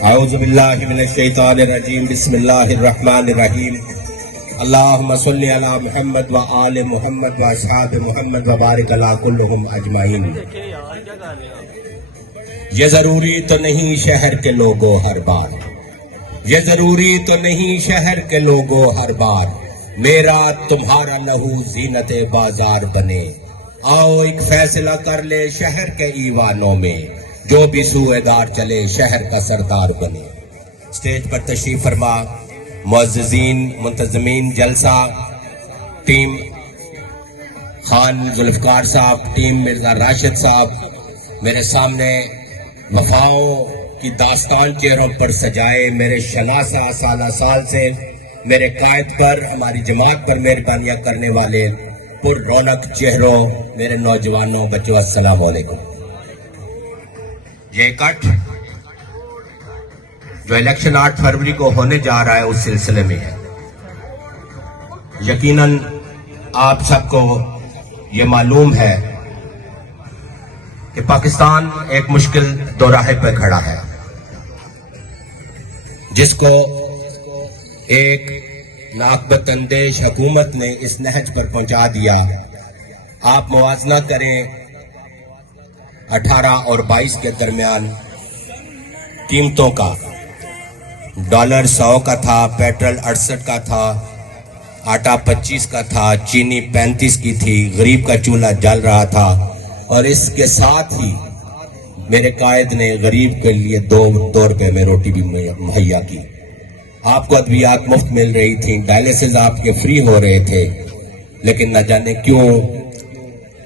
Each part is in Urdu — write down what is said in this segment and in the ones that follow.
اعوذ باللہ من الشیطان الرجیم بسم اللہ الرحمن الرحیم اللہم صلی علی محمد و آل محمد و اصحاب محمد و بارک علی کلہم اجمعین۔ یہ ضروری تو نہیں شہر کے لوگوں ہر بار، یہ ضروری تو نہیں شہر کے لوگوں ہر بار، میرا تمہارا لہو زینت بازار بنے۔ آؤ ایک فیصلہ کر لے شہر کے ایوانوں میں، جو بھی سوئے دار چلے شہر کا سردار بنے۔ اسٹیج پر تشریف فرما معززین، منتظمین جلسہ، ٹیم خان ذوالفقار صاحب، ٹیم مرزا راشد صاحب، میرے سامنے وفاؤں کی داستان چہروں پر سجائے، میرے شناسہ سالہ سال سے میرے قائد پر، ہماری جماعت پر مہربانیاں کرنے والے پر رونق چہروں، میرے نوجوانوں، بچوں، السلام علیکم۔ یہ اکٹھ جو الیکشن 8 فروری کو ہونے جا رہا ہے اس سلسلے میں ہے۔ یقیناً آپ سب کو یہ معلوم ہے کہ پاکستان ایک مشکل دوراہے پہ کھڑا ہے، جس کو ایک ناقبت اندیش حکومت نے اس نہج پر پہنچا دیا۔ آپ موازنہ کریں 18 اور 22 کے درمیان قیمتوں کا، ڈالر 100 کا تھا، پیٹرول 68 کا تھا، آٹا 25 کا تھا، چینی 35 کی تھی، غریب کا چولہا جل رہا تھا، اور اس کے ساتھ ہی میرے قائد نے غریب کے لیے 2 روپے میں روٹی بھی مہیا کی۔ آپ کو ادویات مفت مل رہی تھیں، ڈائلیسز آپ کے فری ہو رہے تھے، لیکن نہ جانے کیوں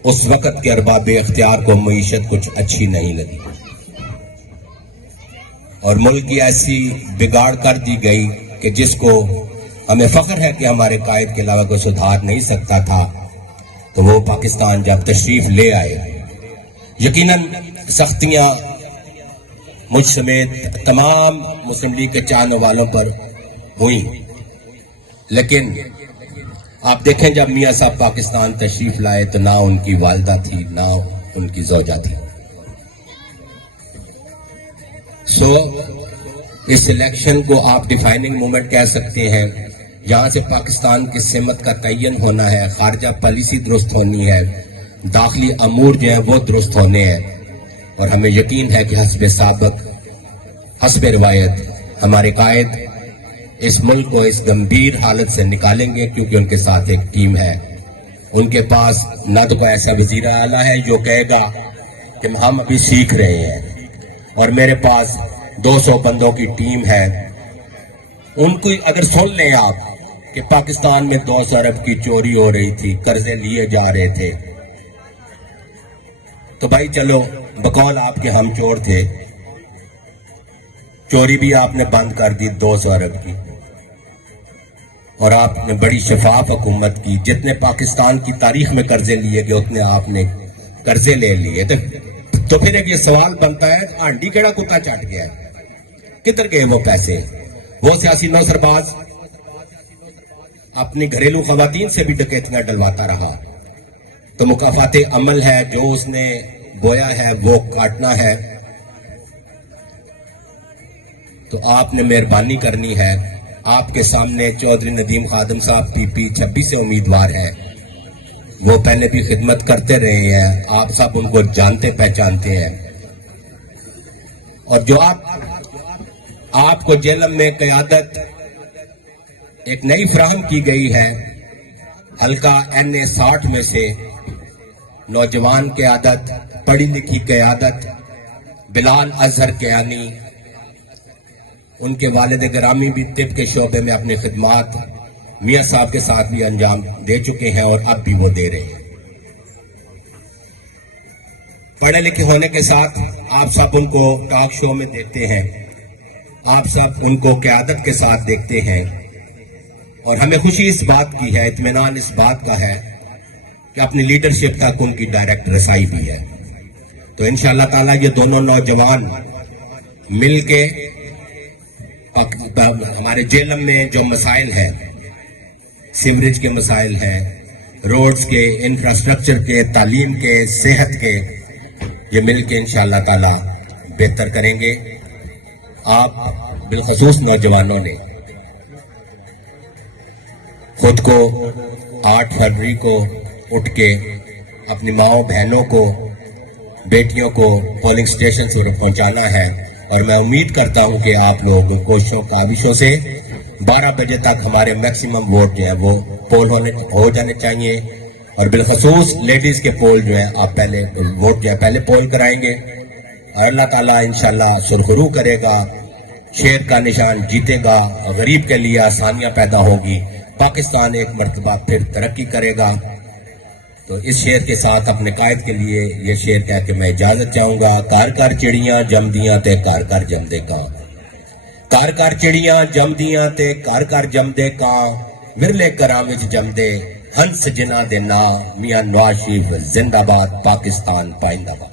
اس وقت کے ارباب اختیار کو معیشت کچھ اچھی نہیں لگی، اور ملک کی ایسی بگاڑ کر دی گئی کہ جس کو ہمیں فخر ہے کہ ہمارے قائد کے علاوہ کوئی سدھار نہیں سکتا تھا۔ تو وہ پاکستان جب تشریف لے آئے، یقیناً سختیاں مجھ سمیت تمام مسلم لیگ کے چاہنے والوں پر ہوئیں، لیکن آپ دیکھیں جب میاں صاحب پاکستان تشریف لائے تو نہ ان کی والدہ تھی، نہ ان کی زوجہ تھی۔ اس الیکشن کو آپ ڈیفائننگ مومنٹ کہہ سکتے ہیں۔ یہاں سے پاکستان کی سمت کا تعین ہونا ہے، خارجہ پالیسی درست ہونی ہے، داخلی امور جو ہیں وہ درست ہونے ہیں، اور ہمیں یقین ہے کہ حسب سابق، حسب روایت ہمارے قائد اس ملک کو اس گمبھیر حالت سے نکالیں گے، کیونکہ ان کے ساتھ ایک ٹیم ہے۔ ان کے پاس نہ تو کوئی ایسا وزیر اعلیٰ ہے جو کہے گا کہ ہم ابھی سیکھ رہے ہیں، اور میرے پاس 200 بندوں کی ٹیم ہے۔ ان کو اگر سن لیں آپ کہ پاکستان میں 200 ارب کی چوری ہو رہی تھی، قرضے لیے جا رہے تھے، تو بھائی چلو بقول آپ کے ہم چور تھے، چوری بھی آپ نے بند کر دی 200 ارب کی، اور آپ نے بڑی شفاف حکومت کی، جتنے پاکستان کی تاریخ میں قرضے لیے گئے اتنے آپ نے قرضے لے لیے۔ تو پھر ایک یہ سوال بنتا ہے، آنڈی کیڑا کتا چٹ گیا، کدھر گئے وہ پیسے؟ وہ سیاسی نوسرباز اپنی گھریلو خواتین سے بھی ڈکیتیاں ڈلواتا رہا۔ تو مکافات عمل ہے، جو اس نے بویا ہے وہ کاٹنا ہے۔ تو آپ نے مہربانی کرنی ہے، آپ کے سامنے چودھری ندیم خادم صاحب PP 26 سے امیدوار ہے، وہ پہلے بھی خدمت کرتے رہے ہیں، آپ سب ان کو جانتے پہچانتے ہیں، اور جو آپ کو جیلم میں قیادت ایک نئی فراہم کی گئی ہے، حلقہ NA 60 میں سے نوجوان قیادت، پڑھی لکھی قیادت، بلال اظہر کیانی، ان کے والد گرامی بھی طب کے شعبے میں اپنی خدمات میاں صاحب کے ساتھ بھی انجام دے چکے ہیں، اور اب بھی وہ دے رہے ہیں۔ پڑھے لکھے ہونے کے ساتھ آپ سب ان کو ٹاک شو میں دیکھتے ہیں، آپ سب ان کو قیادت کے ساتھ دیکھتے ہیں، اور ہمیں خوشی اس بات کی ہے، اطمینان اس بات کا ہے کہ اپنی لیڈرشپ تک ان کی ڈائریکٹ رسائی بھی ہے۔ تو انشاءاللہ تعالیٰ یہ دونوں نوجوان مل کے ہمارے جیلم میں جو مسائل ہیں، سیوریج کے مسائل ہیں، روڈز کے، انفراسٹرکچر کے، تعلیم کے، صحت کے، یہ مل کے انشاءاللہ تعالی بہتر کریں گے۔ آپ بالخصوص نوجوانوں نے خود کو 8 فروری کو اٹھ کے اپنی ماؤں بہنوں کو بیٹیوں کو پولنگ سٹیشن سے پہنچانا ہے، اور میں امید کرتا ہوں کہ آپ لوگ کوششوں کاوشوں سے 12 بجے تک ہمارے میکسیمم ووٹ جو ہیں وہ پول ہو جانے چاہیے، اور بالخصوص لیڈیز کے پول جو ہیں آپ پہلے ووٹ جو ہے پہلے پول کرائیں گے، اور اللہ تعالیٰ انشاءاللہ سرخرو کرے گا، شیر کا نشان جیتے گا، غریب کے لیے آسانیاں پیدا ہوگی، پاکستان ایک مرتبہ پھر ترقی کرے گا۔ تو اس شعر کے ساتھ اپنے قائد کے لیے یہ شعر کہہ کے میں اجازت چاہوں گا۔ کار کار چڑیاں جمدیاں تے کار کار جمدے کان، کار کار چڑیاں جمدیاں تے کار کار جمدے کان، ورلے گھراں وچ جمدے ہنس جنہاں دے ناں، میاں نواز شریف زندہ باد، پاکستان پائندہ باد۔